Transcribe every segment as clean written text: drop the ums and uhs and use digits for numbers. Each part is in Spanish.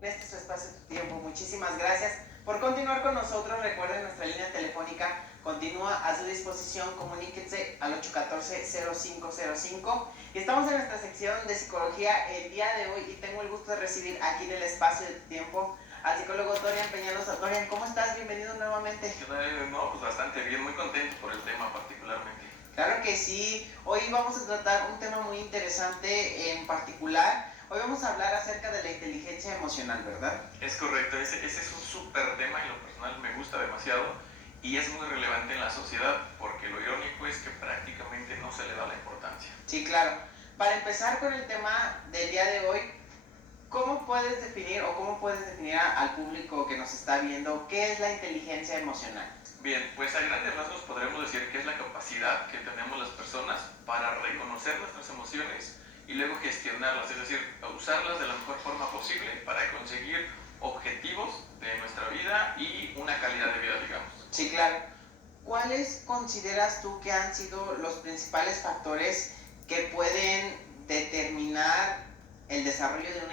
En este su espacio, tu tiempo. Muchísimas gracias por continuar con nosotros. Recuerden, nuestra línea telefónica continúa a su disposición. Comuníquense al 814-0505. Y estamos en nuestra sección de psicología el día de hoy y tengo el gusto de recibir aquí en el espacio de tu tiempo al psicólogo Dorian Peñalosa. Dorian, ¿cómo estás? Bienvenido nuevamente. No, pues bastante bien, muy contento por el tema particularmente. Claro que sí. Hoy vamos a tratar un tema muy interesante en particular. Hoy vamos a hablar acerca de la inteligencia emocional, ¿verdad? Es correcto, ese es un súper tema y lo personal me gusta demasiado y es muy relevante en la sociedad porque lo irónico es que prácticamente no se le da la importancia. Sí, claro. Para empezar con el tema del día de hoy, ¿cómo puedes definir al público que nos está viendo qué es la inteligencia emocional? Bien, pues a grandes rasgos podremos decir que es la capacidad que tenemos las personas para reconocer nuestras emociones y luego gestionarlas, es decir, usarlas de la mejor forma posible para conseguir objetivos de nuestra vida y una calidad de vida, digamos. Sí, claro. ¿Cuáles consideras tú que han sido los principales factores que pueden determinar el desarrollo de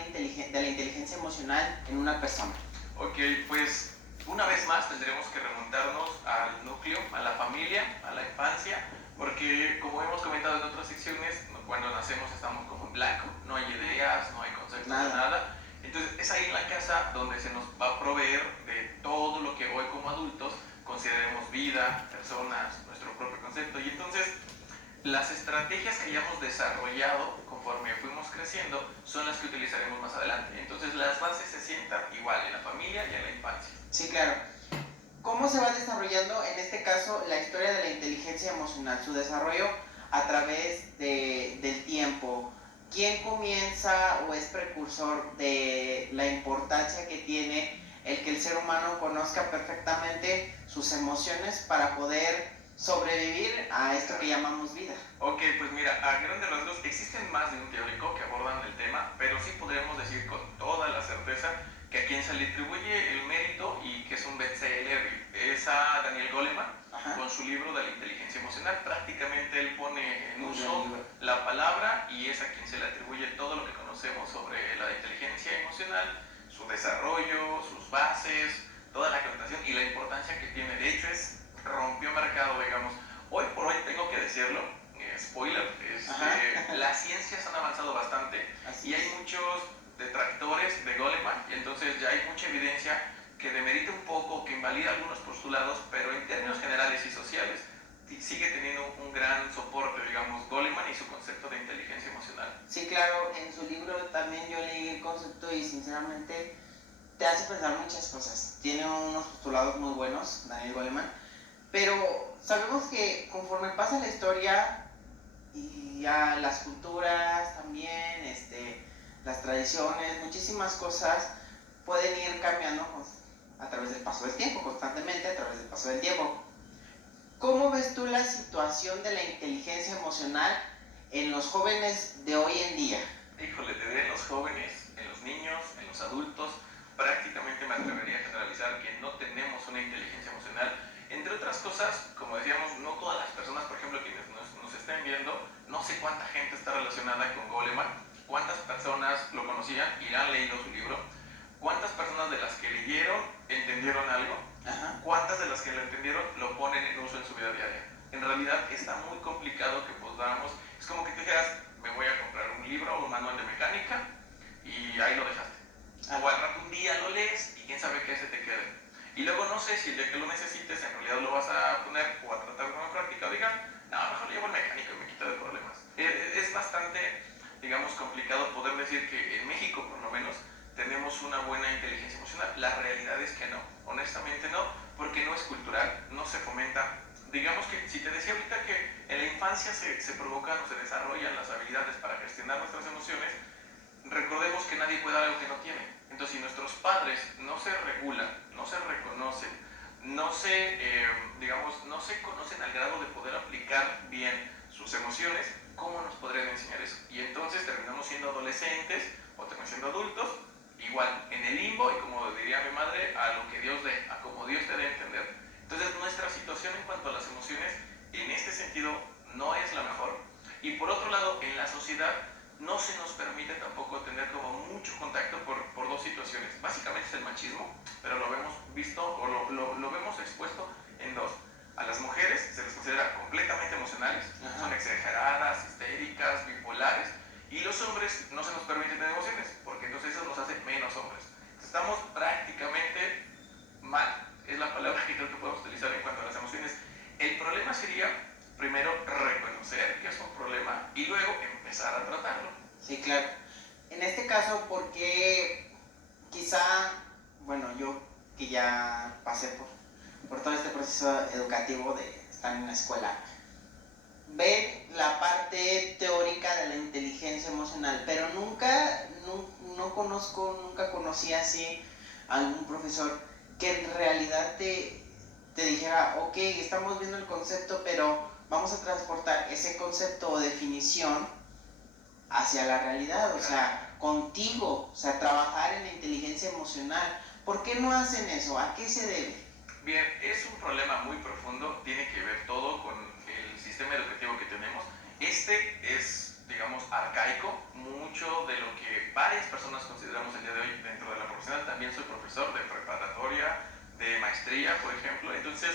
la inteligencia emocional en una persona? Ok, pues una vez más tendremos que remontarnos al núcleo, a la familia, a la infancia, porque como hemos comentado en otras secciones, cuando nacemos estamos como en blanco, no hay ideas, no hay conceptos de nada. Entonces es ahí en la casa donde se nos va a proveer de todo lo que hoy como adultos consideremos vida, personas, nuestro propio concepto. Y entonces las estrategias que hayamos desarrollado conforme fuimos creciendo son las que utilizaremos más adelante. Entonces las bases se sientan igual en la familia y en la infancia. Sí, claro. ¿Cómo se va desarrollando en este caso la historia de la inteligencia emocional? Su desarrollo a través del tiempo. ¿Quién comienza o es precursor de la importancia que tiene el que el ser humano conozca perfectamente sus emociones para poder sobrevivir a esto que llamamos vida? Ok, pues mira, a grandes rasgos existen más de un teórico que abordan el tema, pero sí podremos decir con toda la certeza que a quien se le atribuye el mérito y que es un bestseller es a Daniel Goleman. Ajá. Con su libro de la inteligencia emocional. Prácticamente él pone en uso la palabra y es a quien se le atribuye todo lo que conocemos sobre la inteligencia emocional, su desarrollo, sus bases, toda la connotación y la importancia que tiene. De hecho, rompió mercado, digamos. Hoy por hoy tengo que decirlo, spoiler, las ciencias han avanzado bastante. Así y hay muchos detractores de Goleman y entonces ya hay mucha evidencia que demerita un poco, que invalida algunos postulados, pero en términos generales y sociales sigue teniendo un gran soporte, digamos, Goleman y su concepto de inteligencia emocional. Sí, claro, en su libro también yo leí el concepto y sinceramente te hace pensar muchas cosas. Tiene unos postulados muy buenos, Daniel Goleman, pero sabemos que conforme pasa la historia y a las culturas también, las tradiciones, muchísimas cosas pueden ir cambiando a través del paso del tiempo, constantemente a través del paso del tiempo. ¿Cómo ves tú la situación de la inteligencia emocional en los jóvenes de hoy en día? Híjole, te diré en los jóvenes, en los niños, en los adultos, prácticamente me atrevería a generalizar que no tenemos una inteligencia emocional. Entre otras cosas, como decíamos, no todas las personas, por ejemplo, quienes nos estén viendo, no sé cuánta gente está relacionada con Goleman, cuántas personas lo conocían y han leído su libro, cuántas personas de las que leyeron entendieron algo. Ajá. ¿Cuántas de las que lo entendieron lo ponen en uso en su vida diaria? En realidad está muy complicado que podamos, es como que te dijeras, me voy a comprar un libro o un manual de mecánica y ahí lo dejaste. Ajá. O al rato un día lo lees y quién sabe qué se te quede. Y luego no sé si el día que lo necesites en realidad lo vas a poner o a tratar de una práctica o digas, no, mejor lo llevo al mecánico y me quita de problemas. Es bastante, digamos, complicado poder decir que en México por lo menos tenemos una buena inteligencia emocional. La realidad es que no, honestamente no, porque no es cultural, no se fomenta. Digamos que si te decía ahorita que en la infancia se provocan o se desarrollan las habilidades para gestionar nuestras emociones, recordemos que nadie puede dar algo que no tiene. Entonces si nuestros padres no se regulan, no se reconocen, no se conocen al grado de poder aplicar bien sus emociones, ¿cómo nos podrían enseñar eso? Y entonces terminamos siendo adolescentes o terminamos siendo adultos igual, en el limbo y como diría mi madre, a lo que Dios dé, a como Dios te dé a entender. Entonces nuestra situación en cuanto a las emociones en este sentido no es la mejor. Y por otro lado, en la sociedad no se nos permite tampoco tener como mucho contacto por dos situaciones. machismo, pero lo vemos visto o lo vemos expuesto en dos. A las mujeres se les considera completamente emocionales, son exageradas, histéricas, bipolares, y los hombres no se nos permiten tener emociones, porque entonces eso nos hace menos hombres. Estamos prácticamente mal, es la palabra que creo que podemos utilizar en cuanto a las emociones. El problema sería, primero, reconocer que es un problema y luego empezar a tratarlo. Sí, claro. En este caso, porque quizá, bueno, yo que ya pasé por todo este proceso educativo de estar en la escuela, ven la parte teórica de la inteligencia emocional, pero nunca conocí así a algún profesor que en realidad te dijera, ok, estamos viendo el concepto, pero vamos a transportar ese concepto o definición hacia la realidad, o sea, contigo, o sea, trabajar en la inteligencia emocional. ¿Por qué no hacen eso? ¿A qué se debe? Bien, es un problema muy profundo, tiene que ver todo con el sistema educativo que tenemos. Este es, digamos, arcaico, mucho de lo que varias personas consideramos el día de hoy dentro de la profesional. También soy profesor de preparatoria, de maestría, por ejemplo, entonces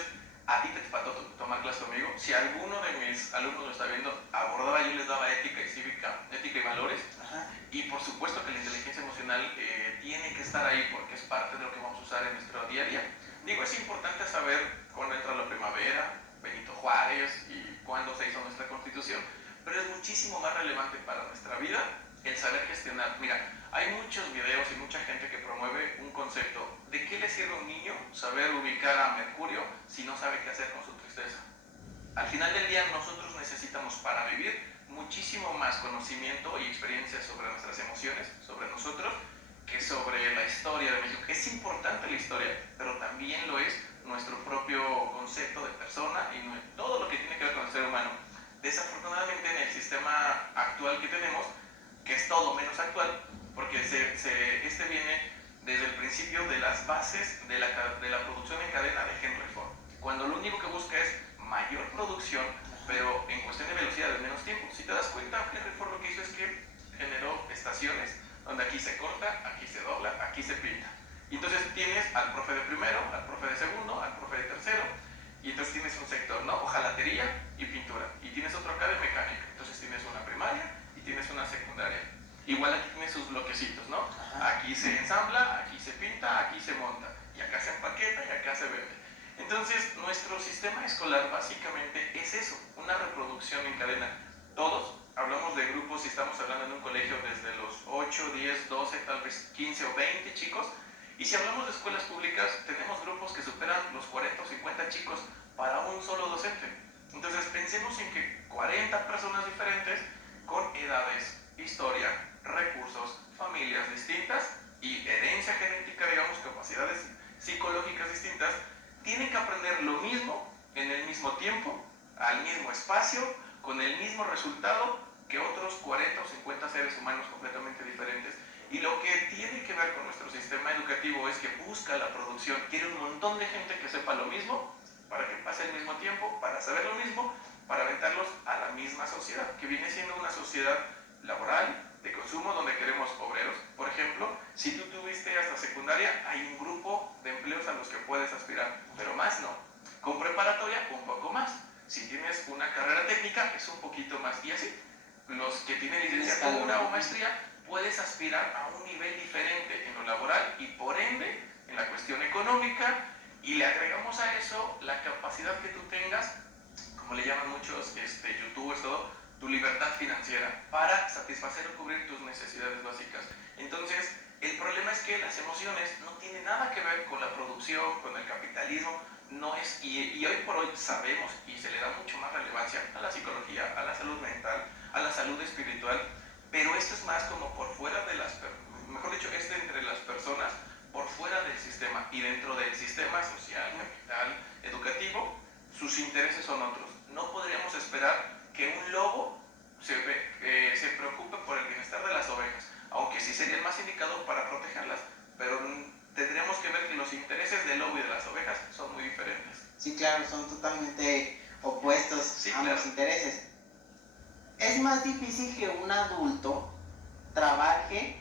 a ti te faltó tomar clase conmigo. Si alguno de mis alumnos lo está viendo, abordaba, yo les daba ética y cívica, ética y valores. Y por supuesto que la inteligencia emocional tiene que estar ahí porque es parte de lo que vamos a usar en nuestro día a día. Digo, es importante saber cuándo entra la primavera, Benito Juárez y cuándo se hizo nuestra constitución, pero es muchísimo más relevante para nuestra vida el saber gestionar. Mira, hay muchos videos y mucha gente que promueve un concepto. ¿De qué le sirve a un niño saber ubicar a Mercurio si no sabe qué hacer con su tristeza? Al final del día nosotros necesitamos para vivir muchísimo más conocimiento y experiencia sobre nuestras emociones, sobre nosotros, que sobre la historia de México. Es importante la historia, pero también lo es nuestro propio concepto de persona y todo lo que tiene que ver con el ser humano. Desafortunadamente en el sistema actual que tenemos, que es todo menos actual, porque este viene desde el principio de las bases de la producción en cadena de Henry Ford, cuando lo único que busca es mayor producción, pero en cuestión de velocidad de menos tiempo. Si te das cuenta, Henry Ford lo que hizo es que generó estaciones donde aquí se corta, aquí se dobla, aquí se pinta. Y entonces tienes al profe de primero, al profe de segundo, al profe de tercero, y entonces tienes un sector, ¿no? Hojalatería y pintura. Y tienes otro acá de mecánica. Entonces tienes una primaria y tienes una secundaria. Igual aquí tienes sus bloquecitos, ¿no? Aquí se ensambla, aquí se pinta, aquí se monta. Y acá se empaqueta y acá se vende. Entonces, nuestro sistema escolar básicamente es eso, una reproducción en cadena. Todos hablamos de grupos y estamos hablando en un colegio desde los 8, 10, 12, tal vez 15 o 20 chicos. Y si hablamos de escuelas públicas, tenemos grupos que superan los 40 o 50 chicos para un solo docente. Entonces, pensemos en que 40 personas diferentes con edades, historia, recursos, familias distintas y herencia genética, digamos, capacidades psicológicas distintas, tienen que aprender lo mismo en el mismo tiempo, al mismo espacio, con el mismo resultado que otros 40 o 50 seres humanos completamente diferentes. Y lo que tiene que ver con nuestro sistema educativo es que busca la producción, quiere un montón de gente que sepa lo mismo, para que pase el mismo tiempo, para saber lo mismo, para aventarlos a la misma sociedad, que viene siendo una sociedad laboral, de consumo, donde queremos obreros. Por ejemplo, si tú tuviste hasta secundaria, hay un grupo de empleos a los que puedes aspirar, pero más no. Con preparatoria, un poco más. Si tienes una carrera técnica, es un poquito más. Y así, los que tienen licenciatura o maestría, puedes aspirar a un nivel diferente en lo laboral y por ende, en la cuestión económica, y le agregamos a eso la capacidad que tú tengas, como le llaman muchos youtubers, todo, tu libertad financiera para satisfacer o cubrir tus necesidades básicas. Entonces, el problema es que las emociones no tienen nada que ver con la producción, con el capitalismo, no es, y hoy por hoy sabemos y se le da mucho más relevancia a la psicología, a la salud mental, a la salud espiritual, pero esto es más como por fuera de las, mejor dicho, entre las personas, por fuera del sistema, y dentro del sistema social, capital, educativo, sus intereses son otros. No podríamos esperar que un lobo se preocupe por el bienestar de las ovejas, aunque sí sería el más indicado para protegerlas, pero tendríamos que ver que los intereses del lobo y de las ovejas son muy diferentes. Sí, claro, son totalmente opuestos, sí, ambos claro. intereses. Es más difícil que un adulto trabaje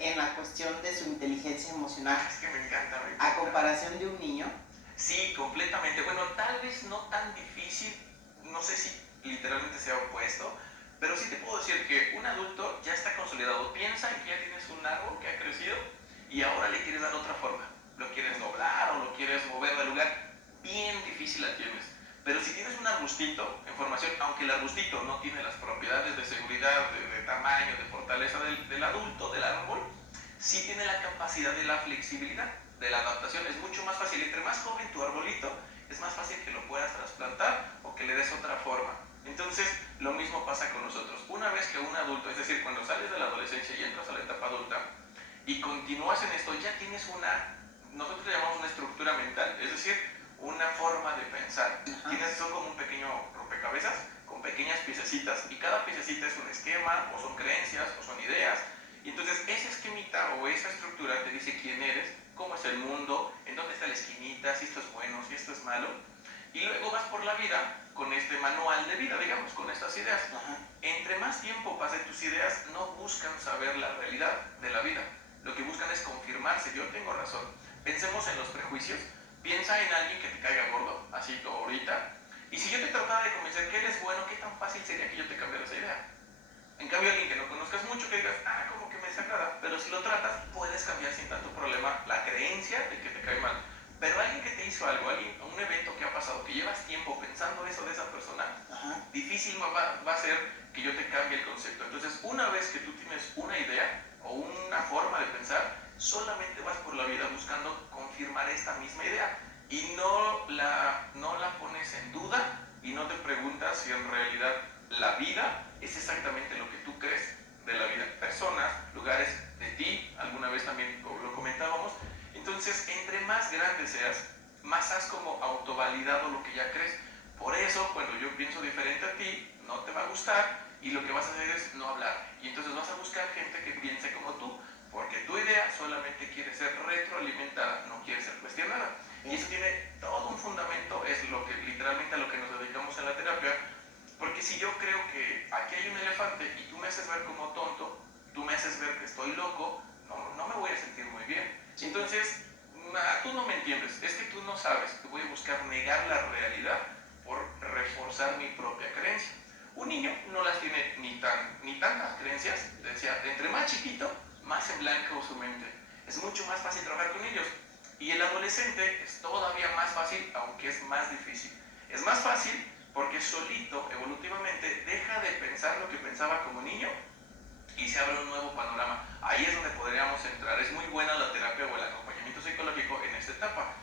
en la cuestión de su inteligencia emocional. Es que me encanta. A comparación de un niño. Sí, completamente. Bueno, tal vez no tan difícil, no sé si literalmente sea opuesto, pero sí te puedo decir que un adulto ya está consolidado. Piensa en que ya tienes un árbol que ha crecido y ahora le quieres dar otra forma. Lo quieres doblar o lo quieres mover de lugar. Bien difícil la tienes. Pero si tienes un arbustito en formación, aunque el arbustito no tiene las propiedades de seguridad, de tamaño, de fortaleza del adulto, del árbol, sí tiene la capacidad de la flexibilidad, de la adaptación. Es mucho más fácil. Entre más joven tu arbolito, es más fácil que lo puedas trasplantar o que le des otra forma. Entonces, lo mismo pasa con nosotros. Una vez que un adulto, es decir, cuando sales de la adolescencia y entras a la etapa adulta y continúas en esto, ya tienes nosotros le llamamos una estructura mental, es decir, una forma de pensar. Son como un pequeño rompecabezas con pequeñas piececitas y cada piececita es un esquema o son creencias o son ideas. Y entonces esa esquemita o esa estructura te dice quién eres, cómo es el mundo, en dónde está la esquinita, si esto es bueno, si esto es malo. Y luego vas por la vida con este manual de vida, digamos, con estas ideas. Entre más tiempo pase, tus ideas no buscan saber la realidad de la vida. Lo que buscan es confirmarse, yo tengo razón. Pensemos en los prejuicios. Piensa en alguien que te caiga gordo, así como ahorita. Y si yo te tratara de convencer que él es bueno, ¿qué tan fácil sería que yo te cambiara esa idea? En cambio, alguien que no conozcas mucho, que digas, como que me desagrada, pero si lo tratas, puedes cambiar sin tanto problema la creencia de que te cae mal. Pero alguien que te hizo algo, un evento que ha pasado, que llevas tiempo pensando eso de esa persona, difícil va a ser que yo te cambie el concepto. Entonces, una vez que tú tienes una idea o una forma de pensar, solamente vas por la vida buscando confirmar esta misma idea y no la pones en duda y no te preguntas si en realidad la vida es exactamente lo que tú crees de la vida. Personas, lugares, de ti, alguna vez también lo comentábamos. Entonces, entre más grande seas, más has como autovalidado lo que ya crees. Por eso, cuando yo pienso diferente a ti, no te va a gustar y lo que vas a hacer es no hablar. Y entonces vas a buscar gente que piense como tú, porque tu idea solamente quiere ser retroalimentada, no quiere ser cuestionada. Y eso tiene todo un fundamento, es literalmente a lo que nos dedicamos en la terapia. Porque si yo creo que aquí hay un elefante y tú me haces ver como tonto, tú me haces ver que estoy loco, no me voy a sentir muy bien. Entonces, tú no me entiendes, es que tú no sabes que voy a buscar negar la realidad por reforzar mi propia creencia. Un niño no las tiene ni tantas creencias, decía, entre más chiquito, más en blanco su mente. Es mucho más fácil trabajar con ellos. Y el adolescente es todavía más fácil, aunque es más difícil. Es más fácil porque solito, evolutivamente, deja de pensar lo que pensaba como niño y se abre un nuevo panorama. Ahí es donde podríamos entrar. Es muy buena la terapia o el acompañamiento psicológico en esta etapa.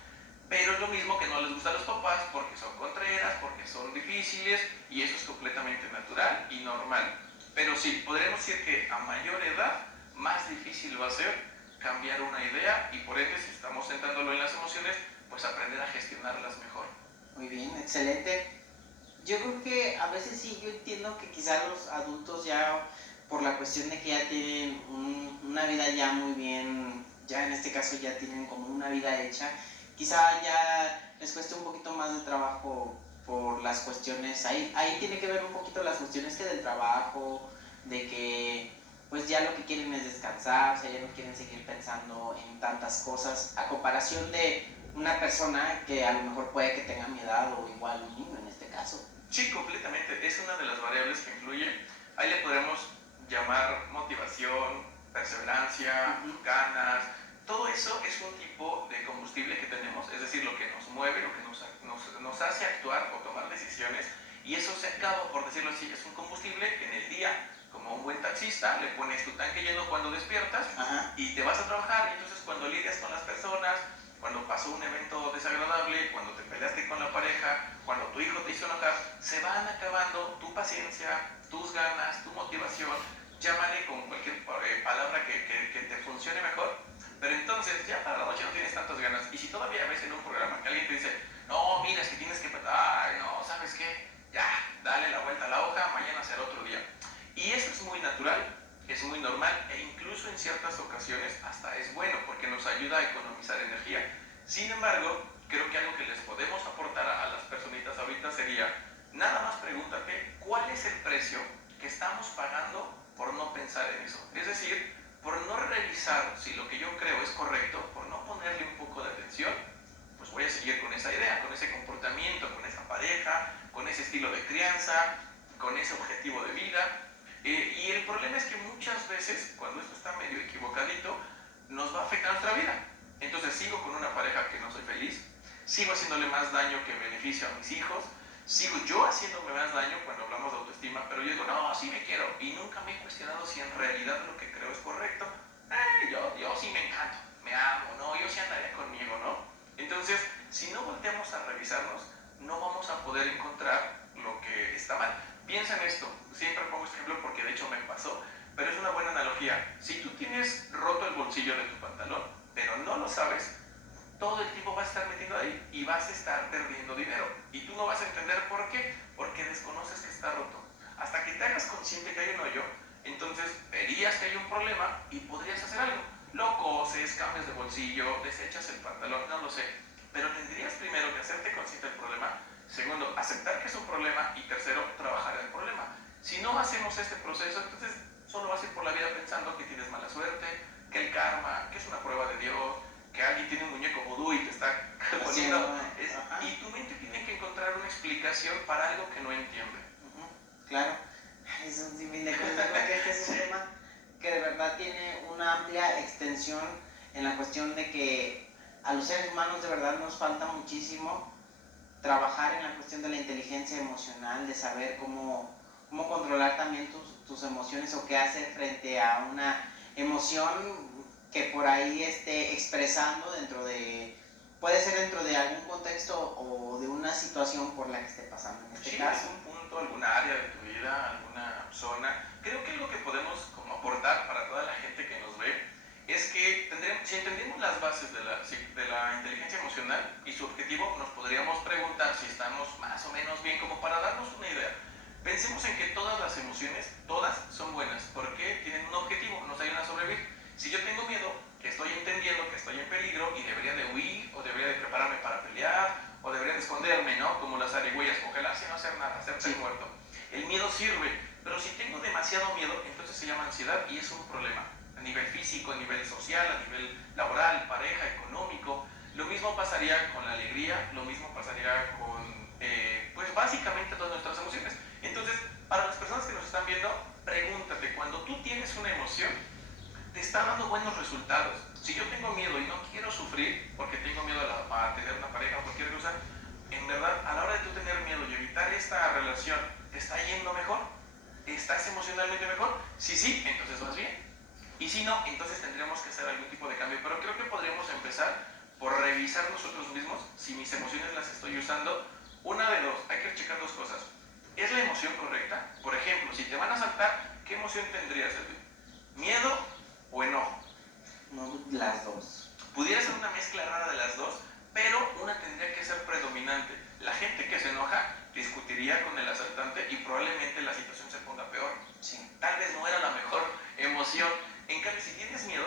Pero es lo mismo que no les gusta a los papás porque son contreras, porque son difíciles y eso es completamente natural y normal. Pero sí, podríamos decir que a mayor edad, más difícil va a ser cambiar una idea y por ende, si estamos centrándolo en las emociones, pues aprender a gestionarlas mejor. Muy bien, excelente. Yo creo que a veces sí, yo entiendo que quizás los adultos ya, por la cuestión de que ya tienen una vida ya muy bien, ya en este caso ya tienen como una vida hecha, quizá ya les cueste un poquito más de trabajo por las cuestiones, ahí tiene que ver un poquito las cuestiones que del trabajo, de que pues ya lo que quieren es descansar, o sea, ya no quieren seguir pensando en tantas cosas, a comparación de una persona que a lo mejor puede que tenga mi edad o igual un niño en este caso. Sí, completamente. Es una de las variables que influye. Ahí le podemos llamar motivación, perseverancia, ganas. Todo eso es un tipo de combustible que tenemos, es decir, lo que nos mueve, lo que nos hace actuar o tomar decisiones. Y eso se acaba, por decirlo así, es un combustible que en el día, como un buen taxista, le pones tu tanque lleno cuando despiertas y te vas a trabajar. Y entonces cuando lidias con las personas, cuando pasó un evento desagradable, cuando te peleaste con la pareja, cuando tu hijo te hizo enojar, se van acabando tu paciencia, tus ganas, tu motivación, llámale con cualquier palabra que te funcione mejor, pero entonces ya para la noche no tienes tantas ganas. Y si todavía ves en un programa que alguien te dice, no, mira, es que tienes que, ay, no, ¿sabes qué? Ya, dale la vuelta a la hoja, mañana será otro día. Y eso es muy natural, es muy normal e incluso en ciertas ocasiones hasta es bueno porque nos ayuda a economizar energía. Sin embargo, creo que algo que les podemos aportar a las personitas ahorita sería, nada más pregúntate cuál es el precio que estamos pagando por no pensar en eso. Es decir, por no revisar si lo que yo creo es correcto, por no ponerle un poco de atención, pues voy a seguir con esa idea, con ese comportamiento, con esa pareja, con ese estilo de crianza, con ese objetivo de vida. Y el problema es que muchas veces, cuando esto está medio equivocadito, nos va a afectar nuestra vida. Entonces sigo con una pareja que no soy feliz, sigo haciéndole más daño que beneficio a mis hijos, sigo yo haciéndome más daño cuando hablamos de autoestima, pero yo digo, no, sí me quiero, y nunca me he cuestionado si en realidad lo que creo es correcto. Yo sí me encanto, me amo, ¿no? Yo sí andaría conmigo, ¿no? Entonces, si no volteamos a revisarnos, no vamos a poder encontrar lo que está mal. Piensa en esto, siempre pongo este ejemplo porque de hecho me pasó, pero es una buena analogía. Si tú tienes roto el bolsillo de tu pantalón, pero no lo sabes, todo el tiempo vas a estar metiendo ahí y vas a estar perdiendo dinero. Y tú no vas a entender por qué, porque desconoces que está roto. Hasta que te hagas consciente que hay un hoyo, entonces verías que hay un problema y podrías hacer algo. Lo coses, cambias de bolsillo, desechas el pantalón, no lo sé. Pero tendrías primero que hacerte consciente del problema. Segundo, aceptar que es un problema. Y tercero, trabajar en el problema. Si no hacemos este proceso, entonces solo vas a ir por la vida pensando que tienes mala suerte, que el karma, que es una prueba de Dios, que alguien tiene un muñeco vudú y te está poniendo. Y tu mente tiene que encontrar una explicación para algo que no entiende. Claro, es un sinfín de cosas. Yo creo que este es un tema que de verdad tiene una amplia extensión en la cuestión de que a los seres humanos de verdad nos falta muchísimo trabajar en la cuestión de la inteligencia emocional, de saber cómo controlar también tus emociones o qué hacer frente a una emoción que por ahí esté expresando puede ser dentro de algún contexto o de una situación por la que esté pasando. En este caso, algún punto, alguna área de tu vida, alguna zona. Creo que lo que podemos como aportar para toda la gente que nos ve es que si entendemos las bases de la inteligencia emocional y su objetivo, nos podríamos preguntar si estamos más o menos bien, como para darnos una idea. Pensemos en que todas las emociones, todas son buenas, porque tienen un objetivo, nos ayudan a sobrevivir. Si yo tengo miedo, que estoy entendiendo que estoy en peligro y debería de huir, o debería de prepararme para pelear, o debería de esconderme, ¿no? Como las zarigüeyas, congelarse y no hacer nada, hacerse muerto. El miedo sirve, pero si tengo demasiado miedo, entonces se llama ansiedad y es un problema. A nivel físico, a nivel social, a nivel laboral, pareja, económico. Lo mismo pasaría con la alegría, lo mismo pasaría con, pues básicamente todas nuestras emociones. Entonces, para las personas que nos están viendo, pregúntate, cuando tú tienes una emoción, te está dando buenos resultados. Si yo tengo miedo y no quiero sufrir, porque tengo miedo a tener una pareja o cualquier cosa, en verdad, a la hora de tú tener miedo y evitar esta relación, ¿te está yendo mejor? ¿Estás emocionalmente mejor? Sí, entonces vas bien. Y si no, entonces tendríamos que hacer algún tipo de cambio. Pero creo que podríamos empezar por revisar nosotros mismos si mis emociones las estoy usando. Una de dos, hay que checar dos cosas. ¿Es la emoción correcta? Por ejemplo, si te van a saltar, ¿qué emoción tendrías, Edwin? ¿Miedo o enojo? No, las dos. Pudiera ser una mezcla rara de las dos, pero una tendría que ser predominante. La gente que se enoja discutiría con el asaltante y probablemente la situación se ponga peor. Sí. Tal vez no era la mejor emoción. En cambio, si tienes miedo,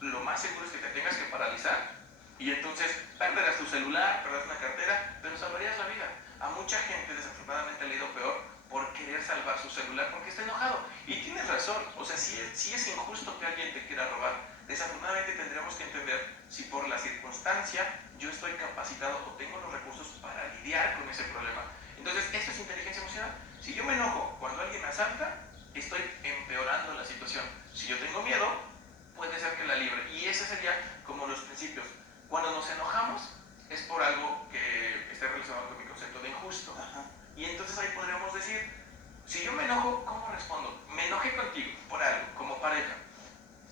lo más seguro es que te tengas que paralizar y entonces perderás tu celular, perderás una cartera, pero salvarías la vida. A mucha gente desafortunadamente le ha ido peor por querer salvar su celular porque está enojado. Y tienes razón, o sea, sí es injusto que alguien te quiera robar. Desafortunadamente tendríamos que entender si por la circunstancia yo estoy capacitado o tengo los recursos para lidiar con ese problema. Entonces, esto es inteligencia emocional. Si yo me enojo cuando alguien me asalta, estoy empeorando la situación. Si yo tengo miedo, puede ser que la libre. Y ese sería como los principios. Cuando nos enojamos, es por algo que esté relacionado con mi concepto de injusto. Ajá. Y entonces ahí podríamos decir, si yo me enojo, ¿cómo respondo? Me enojé contigo por algo, como pareja.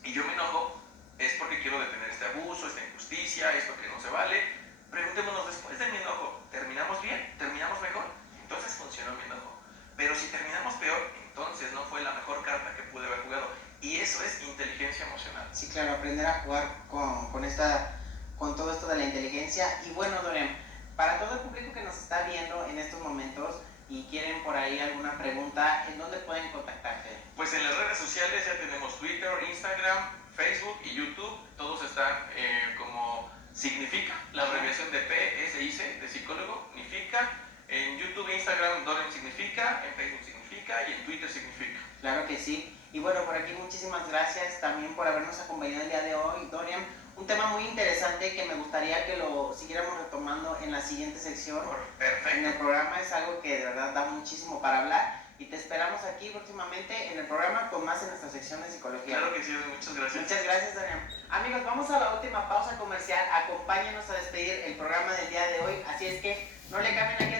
Y yo me enojo, es porque quiero detener este abuso, esta injusticia, esto que no se vale. Preguntémonos, después de mi enojo, ¿terminamos bien? ¿Terminamos mejor? Entonces funcionó mi enojo. Pero si terminamos peor, entonces no fue la mejor carta que pude haber jugado. Y eso es inteligencia emocional. Sí, claro, aprender a jugar con todo esto de la inteligencia. Y bueno, Dorem, para todo el público que nos está viendo en estos momentos y quieren por ahí alguna pregunta, ¿en dónde pueden contactarte? Pues en las redes sociales ya tenemos Twitter, Instagram, Facebook y YouTube. Todos están como Significa, la abreviación de PSIC, de psicólogo, significa. En YouTube e Instagram Dorem Significa, en Facebook Significa y en Twitter Significa. Claro que sí. Y bueno, por aquí muchísimas gracias también por habernos acompañado el día de hoy, Dorian. Un tema muy interesante que me gustaría que lo siguiéramos retomando en la siguiente sección. Perfecto. En el programa es algo que de verdad da muchísimo para hablar y te esperamos aquí próximamente en el programa con más en nuestra sección de psicología. Claro que sí, muchas gracias. Muchas gracias, Dorian. Amigos, vamos a la última pausa comercial. Acompáñenos a despedir el programa del día de hoy. Así es que no le cambien aquí.